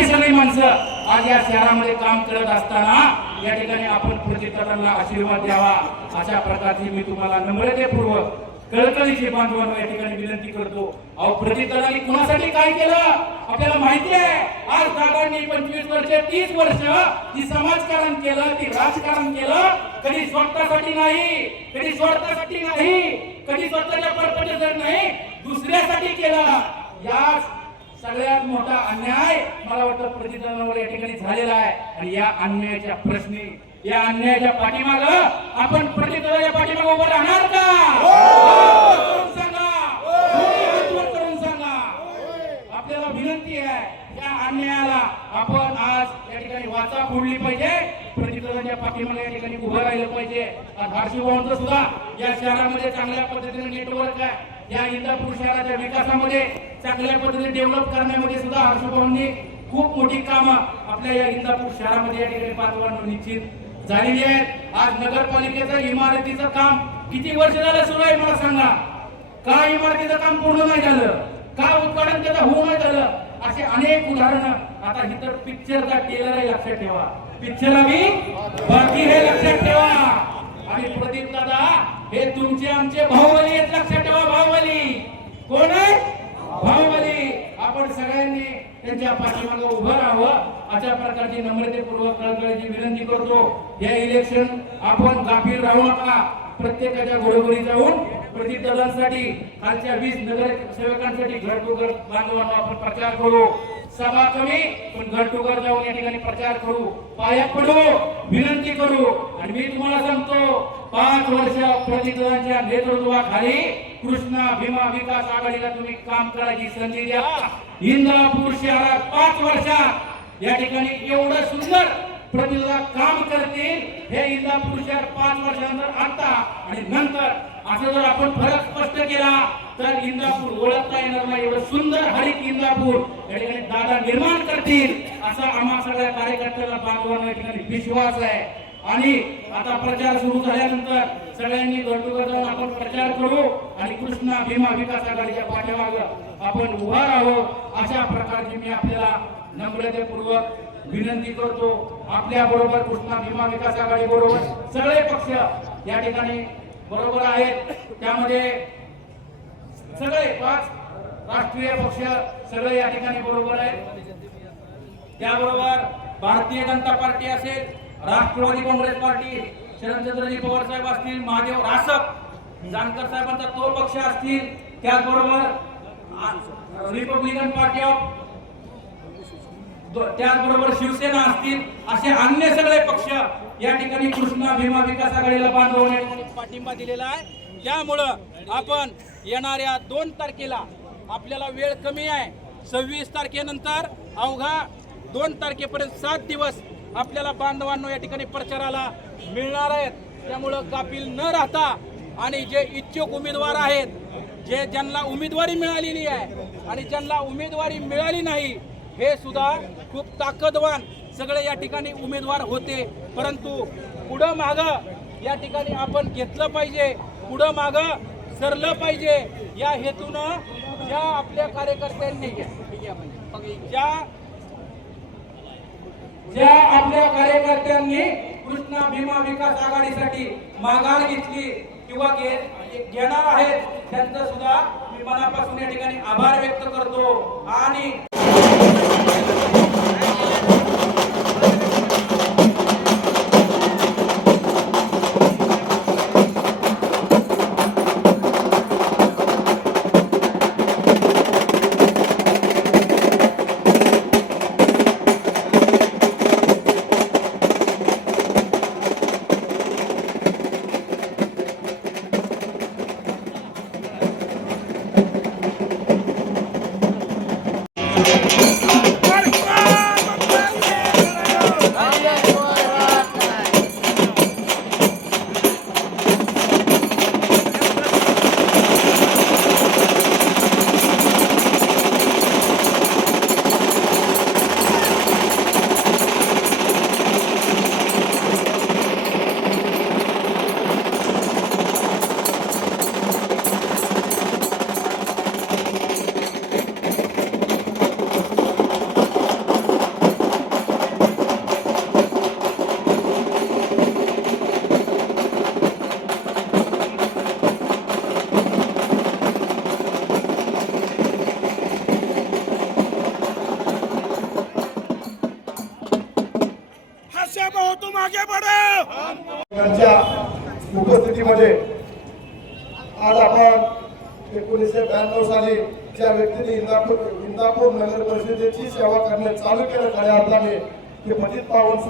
ही सगळी माणसं आज या शहरामध्ये काम करत असताना या ठिकाणी आपण प्रतितरांना आशीर्वाद द्यावा. अशा प्रकारची मी तुम्हाला नम्रतेपूर्वक कळकळीचे बांधवांना या ठिकाणी विनंती करतो. अहो प्रतितरांनी कुणासाठी काय केलं? आपल्याला माहिती आहे आज दादांनी पंचवीस वर्ष तीस वर्ष ती समाजकारण केलं ती राजकारण केलं. कधी स्वतःसाठी नाही कधी स्वार्थासाठी नाही कधी स्वतःच्या परपटीसाठी नाही दुसऱ्यासाठी केलं. या सगळ्यात मोठा अन्याय मला वाटतं प्रतिदानावर या ठिकाणी झालेला आहे. आणि या अन्यायाच्या प्रश्नी या अन्यायाच्या पाठीमाग आपण प्रतिदानाच्या पाठीमाग उभं राहणार का? करून सांगा. आपल्याला विनंती आहे या अन्यायाला आपण आज या ठिकाणी वाचा फोडली पाहिजे. प्रतिदानाच्या पाठीमागे या ठिकाणी उभं राहिलं पाहिजे. आज हर्षी सुद्धा या शहरामध्ये चांगल्या पद्धतीने नेटवर्क आहे. या इंदापूर शहराच्या विकासामध्ये चांगल्या पद्धतीने डेव्हलप करण्यामध्ये सुद्धा हर्षभाऊंनी खूप मोठी कामं आपल्या या इंदापूर शहरामध्ये या ठिकाणी बांधवांना निश्चित झालेली आहेत. आज नगरपालिकेचं इमारतीचं काम किती वर्ष झालं सुरू आहे मला सांगा? का इमारतीचं काम पूर्ण नाही झालं? का उत्पादन त्याचं होऊ नाही झालं? असे अनेक उदाहरणं आता इतर पिक्चरचा टेलर आहे लक्षात ठेवा. पिक्चर आम्ही बाकी हे लक्षात ठेवा. आणि प्रदीप दादा हे तुमचे आमचे भाऊ आहेत लक्षात ठेवा कोण आहे? भाऊबली आपण सगळ्यांनी त्यांच्या पाठीमागे उभं राहावं. अशा प्रकारची नम्रतेपूर्वक कळकळीची विनंती करतो. या इलेक्शन आपण गाफील राहू नका. प्रत्येकाच्या घरोघरी जाऊन प्रतिदलांसाठी खालच्या वीस नगर सेवकांसाठी घर घर बांधवांना आपण प्रचार करू. सभा कमी पण घर टू घर जाऊन या ठिकाणी प्रचार करू. पाया पडू विनंती करू. आणि मी तुम्हाला सांगतो पाच वर्ष प्रतिदानांच्या नेतृत्वाखाली कृष्णा भीमा विकास आघाडीला तुम्ही काम करायची संधी द्या. इंद्रापूर शहरात पाच वर्षात या ठिकाणी एवढं सुंदर प्रतिभा काम करतील हे इंदापूर शहर पाच वर्षानंतर आता आणि नंतर. असं जर आपण फरक स्पष्ट केला तर इंदापूर ओळखता येणार नाही. एवढं सुंदर हरित इंदापूर या ठिकाणी दादा निर्माण करतील असा आम्हा सगळ्या कार्यकर्त्याला बांधवांना या ठिकाणी विश्वास आहे. आणि आता प्रचार सुरू झाल्यानंतर सगळ्यांनी गटुगर जाऊन आपण प्रचार करू आणि कृष्णा भीमा विकास आघाडीच्या पाठीमाग आपण उभा राहू. अशा प्रकारची मी आपल्याला नम्रतेपूर्वक विनंती करतो आपल्या बरोबर कृष्णा भीमा विकास आघाडी बरोबर सगळे पक्ष या ठिकाणी बरोबर आहेत. त्यामध्ये सगळे पाच राष्ट्रीय पक्ष सगळे या ठिकाणी बरोबर आहेत. त्याबरोबर भारतीय जनता पार्टी असेल राष्ट्रवादी काँग्रेस पार्टी शरदचंद्रजी पवार साहेब असतील महादेव रासप जानकर साहेबांचा तो पक्ष असतील त्याचबरोबर रिपब्लिकन पार्टी ऑफ त्याचबरोबर शिवसेना असतील असे अन्य सगळे पक्ष या ठिकाणी कृष्णा भीमा विकास आघाडीला बांधवणे पाठिंबा दिलेला आहे. त्यामुळं आपण येणाऱ्या दोन तारखेला आपल्याला वेळ कमी आहे. सव्वीस तारखेनंतर अवघा दोन तारखेपर्यंत सात दिवस आपल्याला बांधवांनो या ठिकाणी प्रचाराला मिळणार आहेत. त्यामुळं कापील न राहता आणि जे इच्छुक उमेदवार आहेत जे ज्यांना उमेदवारी मिळालेली आहे आणि ज्यांना उमेदवारी मिळाली नाही हे सुद्धा खूप ताकदवान सगळे या ठिकाणी उमेदवार होते. परंतु पुढं मागं या ठिकाणी आपण घेतलं पाहिजे. पुढं मागं सरलं पाहिजे. या हेतूनं ज्या आपल्या कार्यकर्त्यांनी ज्या ज्या आपल्या कार्यकर्त्यांनी कृष्णा भीमा विकास आघाडीसाठी माघार घेतली किंवा घेणार आहेत त्यांचं सुद्धा मी मनापासून या ठिकाणी आभार व्यक्त करतो. आणि आज आपण एकोणीसशे ब्याण्णव साली ज्या व्यक्तीने इंदापूर इंदापूर नगर परिषदेची सेवा करणे चालू केलं खऱ्या अर्थाने ते पतित पावन